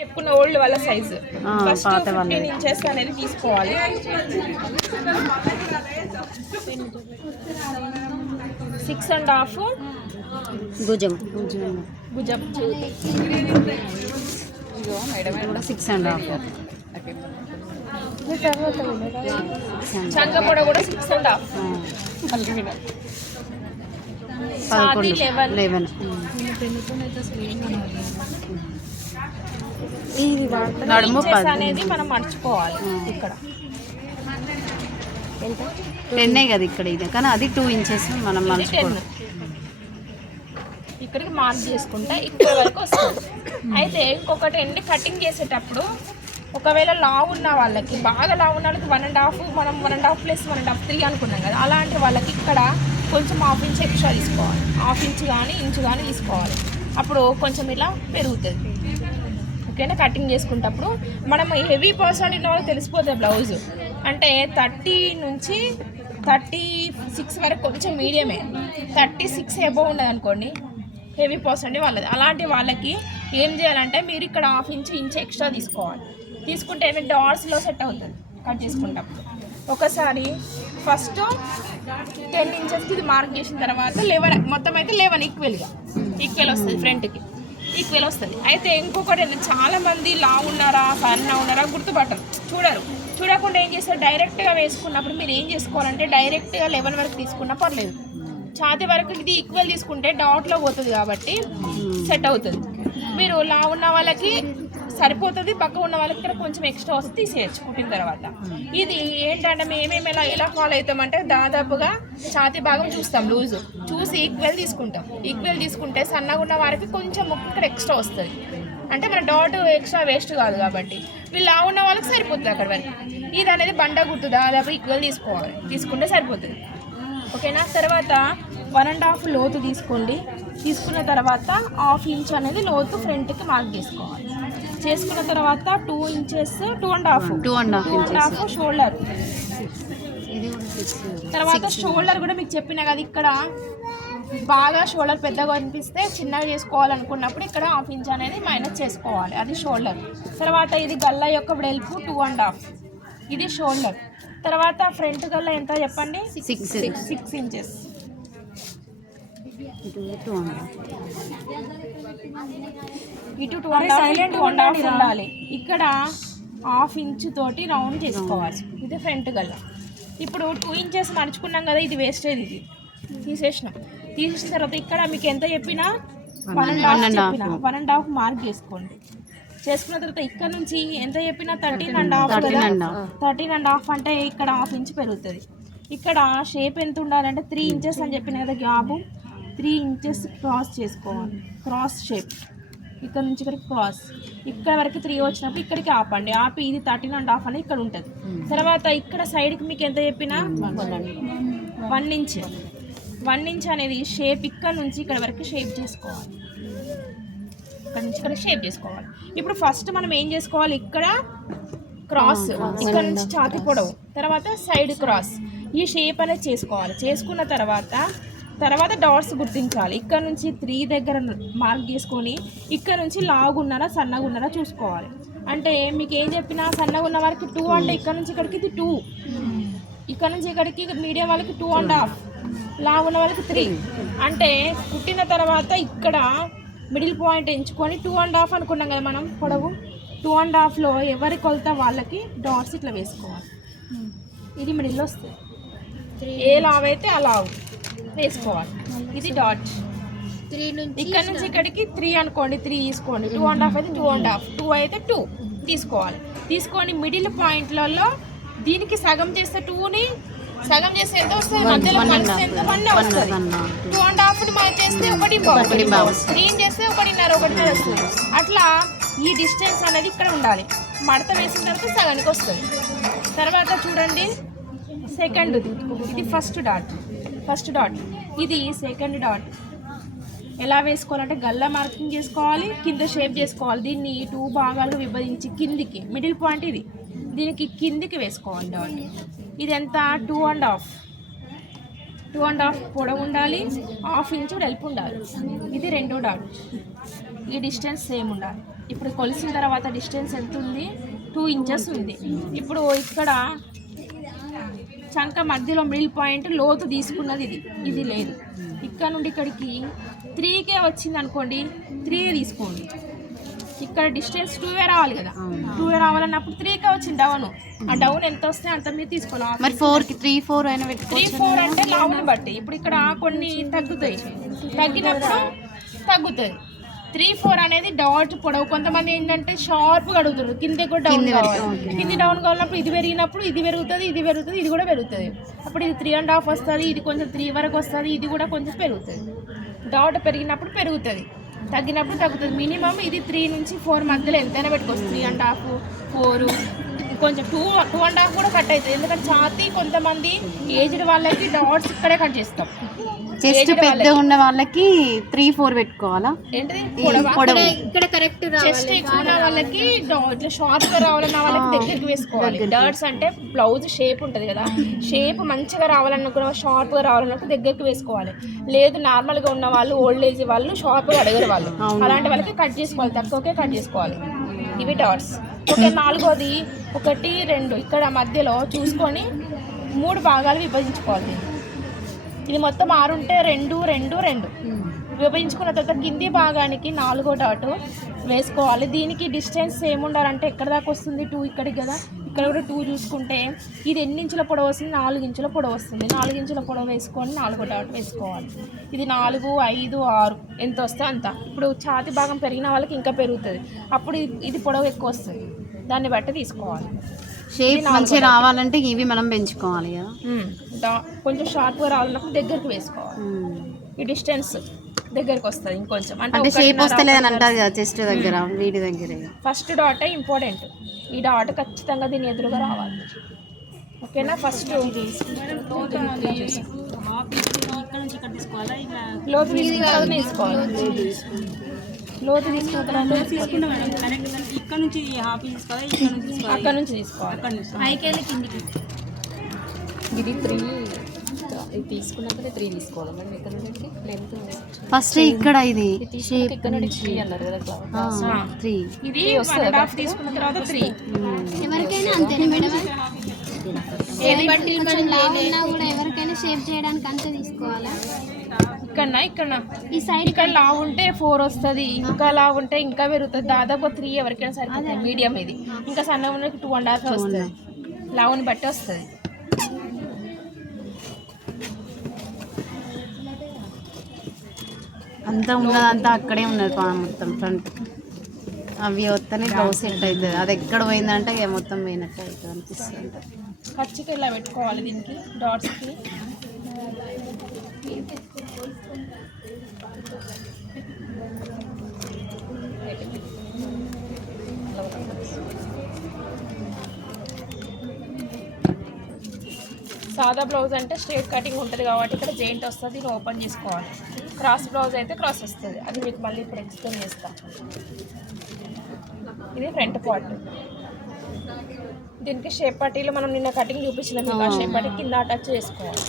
చెప్పుకున్న ఓల్డ్ వాళ్ళ size first 15 inches అనేది తీసుకోవాలి. 6.5 భుజం భుజం కూడా 6.5. చంక పొడ కూడా 6.5. 11. నడుము అనేది మనం మర్చిపోవాలి. ఇక్కడ 10 కదా ఇక్కడ ఇది, కానీ అది 2 ఇంచెస్ మనం మర్చిపోవాలి. ఇక్కడికి మార్క్ చేసుకుంటే ఇక్కడ వరకు వస్తుంది. అయితే ఇంకొకటి ఏంటి, కటింగ్ చేసేటప్పుడు ఒకవేళ లావు ఉన్న వాళ్ళకి, బాగా లావు ఉన్న వాళ్ళకి 1.5, మనం 1.5 + 1.5 3 అనుకున్నాం కదా, అలాంటి వాళ్ళకి ఇక్కడ కొంచెం 1/2 ఇంచ్ ఎక్స్ట్రా తీసుకోవాలి. 1/2 ఇంచ్ కానీ ఇంచు కానీ తీసుకోవాలి. అప్పుడు కొంచెం ఇలా పెరుగుతుంది. ఓకేనా? కటింగ్ చేసుకునేటప్పుడు మనం హెవీ పర్సన్ ఉన్న వాళ్ళకి తెలిసిపోతుంది బ్లౌజ్ అంటే 30 నుంచి 36 వరకు కొంచెం మీడియమే, 36 ఎబో ఉండదు అనుకోండి హెవీ పర్సన్ వాళ్ళది. అలాంటి వాళ్ళకి ఏం చేయాలంటే మీరు ఇక్కడ 1/2 ఇంచ్ ఎక్స్ట్రా తీసుకోవాలి. తీసుకుంటే ఏమి డాట్స్లో సెట్ అవుతుంది కట్ చేసుకుంటప్పుడు. ఒకసారి ఫస్ట్ 10 ఇంచెస్కి ఇది మార్క్ చేసిన తర్వాత 11, మొత్తం అయితే 11 ఈక్వల్ వస్తుంది, ఫ్రంట్కి ఈక్వల్ వస్తుంది. అయితే ఇంకొకటి చాలామంది లావు ఉన్నారా సన్న ఉన్నారా గుర్తుపట్టరు, చూడకుండా ఏం చేస్తారు, డైరెక్ట్గా వేసుకున్నప్పుడు మీరు ఏం చేసుకోవాలంటే డైరెక్ట్గా 11 వరకు తీసుకున్నా పర్లేదు, ఛాతీ వరకు ఇది ఈక్వల్ తీసుకుంటే డాట్లో పోతుంది కాబట్టి సెట్ అవుతుంది. మీరు లావు ఉన్న వాళ్ళకి సరిపోతుంది, పక్క ఉన్న వాళ్ళకి ఇక్కడ కొంచెం ఎక్స్ట్రా వస్తే తీసేయచ్చు కుట్టిన తర్వాత. ఇది ఏంటంటే మేమేమి ఎలా ఫాలో అవుతామంటే దాదాపుగా ఛాతీ భాగం చూస్తాం, లూజు చూసి ఈక్వల్ తీసుకుంటే సన్నగా ఉన్న వారికి కొంచెం ముక్కు ఇక్కడ ఎక్స్ట్రా వస్తుంది. అంటే మన డాట్ ఎక్స్ట్రా వేస్ట్ కాదు కాబట్టి వీళ్ళు లావు ఉన్న వాళ్ళకి సరిపోతుంది అక్కడ వరకు. ఇది అనేది బండ గుర్తు దాదాపు ఈక్వల్ తీసుకుంటే సరిపోతుంది. ఓకేనా? తర్వాత 1.5 లోతు తీసుకోండి. తీసుకున్న తర్వాత 1/2 ఇంచ్ అనేది లోతు ఫ్రంట్కి మార్క్ చేసుకోవాలి. చేసుకున్న తర్వాత 2 ఇంచెస్ 2.5 షోల్డర్. తర్వాత షోల్డర్ కూడా మీకు చెప్పినా కదా, ఇక్కడ బాగా షోల్డర్ పెద్దగా అనిపిస్తే చిన్నగా చేసుకోవాలనుకున్నప్పుడు ఇక్కడ 1/2 ఇంచ్ అనేది మైనస్ చేసుకోవాలి, అది షోల్డర్. తర్వాత ఇది గల్ల యొక్క వెడల్పు 2.5, ఇది షోల్డర్. తర్వాత ఫ్రంట్ గల్ల ఎంత చెప్పండి, 6 ఇంచెస్. ఇటు 2.5 ఉండాలి. ఇక్కడ 1/2 ఇంచ్ తోటి రౌండ్ చేసుకోవాలి, ఇది ఫ్రంట్ గల్ల. ఇప్పుడు 2 ఇంచెస్ మర్చుకున్నాం కదా, ఇది వేస్టేజ్, ఇది తీసేసిన తర్వాత ఇక్కడ మీకు ఎంత చెప్పినా 1.5 మార్క్ చేసుకోండి. చేసుకున్న తర్వాత ఇక్కడ నుంచి ఎంత చెప్పినా 13.5 అంటే ఇక్కడ 1/2 ఇంచ్ పెరుగుతుంది. ఇక్కడ షేప్ ఎంత ఉండాలంటే 3 ఇంచెస్ అని చెప్పిన కదా, గ్యాప్ 3 ఇంచెస్ క్రాస్ చేసుకోవాలి, క్రాస్ షేప్. ఇక్కడ నుంచి ఇక్కడికి క్రాస్, ఇక్కడ వరకు 3 వచ్చినప్పుడు ఇక్కడికి ఆపండి, ఆపి ఇది 13.5 అనేది ఇక్కడ ఉంటుంది. తర్వాత ఇక్కడ సైడ్కి మీకు ఎంత చెప్పినా 1 ఇంచ్ అనేది షేప్ ఇక్కడ నుంచి ఇక్కడ వరకు షేప్ చేసుకోవాలి, ఇక్కడ నుంచి ఇక్కడ షేప్ చేసుకోవాలి. ఇప్పుడు ఫస్ట్ మనం ఏం చేసుకోవాలి, ఇక్కడ క్రాస్, ఇక్కడ నుంచి ఛాతీ పొడవు, తర్వాత సైడ్ క్రాస్, ఈ షేప్ అనేది చేసుకోవాలి. చేసుకున్న తర్వాత డాట్స్ గుర్తించాలి. ఇక్కడ నుంచి 3 దగ్గర మార్క్ చేసుకొని ఇక్కడ నుంచి లాగున్నారా సన్నగా ఉన్నారా చూసుకోవాలి. అంటే మీకు ఏం చెప్పినా సన్నగా ఉన్న వారికి 2 అంటే ఇక్కడ నుంచి ఇక్కడికి ఇది 2, ఇక్కడ నుంచి ఇక్కడికి మీడియం వాళ్ళకి 2.5, లావు ఉన్న వాళ్ళకి 3. అంటే కుట్టిన తర్వాత ఇక్కడ మిడిల్ పాయింట్ ఎంచుకొని 2.5 అనుకున్నాం కదా మనం పొడవు, 2.5లో ఎవరి కొలత వాళ్ళకి డాట్స్ ఇట్లా వేసుకోవాలి. ఇది మిడిల్లో వస్తుంది, ఏ లావ్ అయితే ఆ లావు వేసుకోవాలి. ఇది డాట్. ఇక్కడ నుంచి ఇక్కడికి 3 అనుకోండి, 3 తీసుకోండి. 2.5 అయితే 2.5, 2 అయితే 2 తీసుకోవాలి. తీసుకొని మిడిల్ పాయింట్లలో దీనికి సగం చేస్తే 2ని సగం చేస్తే ఎంత వస్తుంది, మధ్యలో కలిసి ఎంత 1 వస్తుంది. 2.5ని మనం చేస్తే 1.5, 3 చేస్తే 1.5 వస్తుంది. అట్లా ఈ డిస్టెన్స్ అనేది ఇక్కడ ఉండాలి. మడత వేసిన తర్వాత సగానికి వస్తుంది. తర్వాత చూడండి సెకండ్, ఇది ఫస్ట్ డాట్, ఇది సెకండ్ డాట్. ఎలా వేసుకోవాలంటే గల్లా మార్కింగ్ చేసుకోవాలి, కింద షేప్ చేసుకోవాలి. దీన్ని 2 భాగాలు విభజించి కిందికి మిడిల్ పాయింట్ ఇది, దీనికి కిందికి వేసుకోవాలి డాట్. ఇది ఎంత 2.5 పొడవు ఉండాలి, 1/2 ఇంచ్ వెడల్పు ఉండాలి. ఇది 2 డాట్. ఈ డిస్టెన్స్ సేమ్ ఉండాలి. ఇప్పుడు కొలిసిన తర్వాత డిస్టెన్స్ ఎంత ఉంది, 2 ఇంచెస్ ఉంది. ఇప్పుడు ఇక్కడ చంక మధ్యలో మిడిల్ పాయింట్ లోతు తీసుకున్నది ఇది లేదు. ఇక్కడ నుండి ఇక్కడికి 3K వచ్చింది అనుకోండి, 3 తీసుకోండి. ఇక్కడ డిస్టెన్స్ 2 రావాలి కదా, 2 రావాలన్నప్పుడు 3K వచ్చింది డౌన్. ఆ డౌన్ ఎంత వస్తే అంత మీరు తీసుకోవాలి. మరి 4కి 3-4 అయినా పెట్టుకోవచ్చు. 3-4 అంటే లావుని బట్టి. ఇప్పుడు ఇక్కడ కొన్ని తగ్గుతాయి, తగ్గినప్పుడు తగ్గుతుంది. 3-4 అనేది డాట్ పొడవు. కొంతమంది ఏంటంటే షార్ప్గా అడుగుతారు, కింద కూడా డౌన్ కావాలి. కింది డౌన్ కావాలన్నప్పుడు ఇది పెరిగినప్పుడు ఇది పెరుగుతుంది, ఇది పెరుగుతుంది, ఇది కూడా పెరుగుతుంది. అప్పుడు ఇది 3.5 వస్తుంది, ఇది కొంచెం 3 వరకు వస్తుంది, ఇది కూడా కొంచెం పెరుగుతుంది. డాట్ పెరిగినప్పుడు పెరుగుతుంది, తగ్గినప్పుడు తగ్గుతుంది. మినిమం ఇది 3 నుంచి 4 మధ్యలో ఎంతైనా పెట్టుకోవచ్చు. 3.5, 4, కొంచెం 2.5 కూడా కట్ అవుతుంది. ఎందుకంటే ఛాతీ కొంతమంది ఏజ్డ్ వాళ్ళకి డాట్స్ ఇక్కడే కట్ చేస్తాం. చెస్ట్ పెద్దగా ఉన్న వాళ్ళకి 3-4 పెట్టుకోవాలా? ఏంటిది పొడవు ఇక్కడ కరెక్ట్ చెస్ట్ ఎక్కువ ఉన్న వాళ్ళకి ఇట్లా షార్ప్ గా రావాలన్న వాళ్ళకి దగ్గరికి వేసుకోవాలి. డాట్స్ అంటే బ్లౌజ్ షేప్ ఉంటుంది కదా, షేప్ మంచిగా రావాలనుకున్న షార్ప్ గా రావాలన్నప్పుడు దగ్గరికి వేసుకోవాలి. లేదు నార్మల్ గా ఉన్న వాళ్ళు, ఓల్డ్ ఏజ్ వాళ్ళు షార్ప్ గా అడగరు వాళ్ళు, అలాంటి వాళ్ళకి కట్ చేసుకోవాలి, తక్కువకే కట్ చేసుకోవాలి. ఇవి డాట్స్. ఓకే, 4వది 1, 2 ఇక్కడ మధ్యలో చూసుకొని 3 భాగాలు విభజించుకోవాలి. ఇది మొత్తం 6 ఉంటే 2, 2, 2 విభజించుకున్న తర్వాత కింది భాగానికి 4వ డాట్ వేసుకోవాలి. దీనికి డిస్టెన్స్ ఏముండాలంటే ఎక్కడ దాకా వస్తుంది, 2 ఇక్కడికి కదా, ఇక్కడ కూడా 2 చూసుకుంటే ఇది ఎన్ని ఇంచుల పొడవు వస్తుంది, 4 ఇంచుల పొడవు వస్తుంది. 4 ఇంచుల పొడవు వేసుకొని 4వ డాట్ వేసుకోవాలి. ఇది 4, 5, 6 ఎంత వస్తే అంత. ఇప్పుడు ఛాతి భాగం పెరిగిన వాళ్ళకి ఇంకా పెరుగుతుంది, అప్పుడు ఇది పొడవు ఎక్కువ వస్తుంది, దాన్ని బట్టి తీసుకోవాలి. షేప్ మంచిగా రావాలంటే ఇవి మనం పెంచుకోవాలి కదా. కొంచెం షార్ప్గా రావాలన్నప్పుడు దగ్గరికి వేసుకోవాలి. ఈ డిస్టెన్స్ దగ్గరికి వస్తుంది ఇంకొంచెం, అంటే షేప్ వస్తలేదని అంటారు కదా చెస్ట్ దగ్గర, వీటి దగ్గర. ఫస్ట్ డాటే ఇంపార్టెంట్. ఈ డాట్ ఖచ్చితంగా దీని ఎదురుగా రావాలి. ఓకేనా? ఫస్ట్ లోతు తీసుకున్న లోతు తీసుకున్న తర్వాత ఇక్కడ నుంచి హాఫ్ తీసుకోవాలి, అక్కడ నుంచి తీసుకోవాలి. పైకెళ్ళి కిందికి. ఇది 3 ఇది తీసుకున్నాక 3 తీసుకోవాలి మేడం. ఇక్కడ నుండి లెంత్ ఫస్ట్ ఇక్కడ ఇది షేప్ ఇక్కడ నుండి 3 అన్నారు కదా క్లాత్. 3 ఇది 1.5 తీసుకున్న తర్వాత 3. ఎవరికైనా అంతేనా మేడం? కొంచెం లావు ఉన్నా కూడా ఎవరికైనా షేప్ చేయడానికి అంతే తీసుకోవాలా? ఇక్కడ ఈ సైడ్ ఇక్కడ లావు ఉంటే 4 వస్తుంది, ఇంకా లావు ఉంటే ఇంకా పెరుగుతుంది. దాదాపు 3 ఎవరికైనా సరిపోతుంది. మీడియం ఇది. ఇంకా సన్న ఉన్నకి 2.5 వస్తుంది, లావుని బట్టి వస్తుంది. అంతా ఉన్నదంతా అక్కడే ఉన్నది మొత్తం ఫ్రంట్. అవి వస్తేనే బ్లౌజ్ సెట్ అవుతుంది. అది ఎక్కడ పోయిందంటే ఇక మొత్తం పోయినట్టు అవుతుంది అనిపిస్తుంది. ఖర్చుకి ఇలా పెట్టుకోవాలి దీనికి డాట్స్కి. సాదా బ్లౌజ్ అంటే స్ట్రేట్ కటింగ్ ఉంటుంది కాబట్టి ఇక్కడ జెయింట్ వస్తుంది, దీన్ని ఓపెన్ చేసుకోవాలి. క్రాస్ బ్లౌజ్ అయితే క్రాస్ వస్తుంది, అది మీకు మళ్ళీ ఇప్పుడు ఎక్స్ప్లెయిన్ చేస్తాను. ఇది ఫ్రంట్ పార్ట్. దీనికి షేప్ పట్టీలు మనం నిన్న కటింగ్ చూపించినాం మీకు. ఆ షేప్ పట్టీ కింద అటాచ్ చేసుకోవాలి.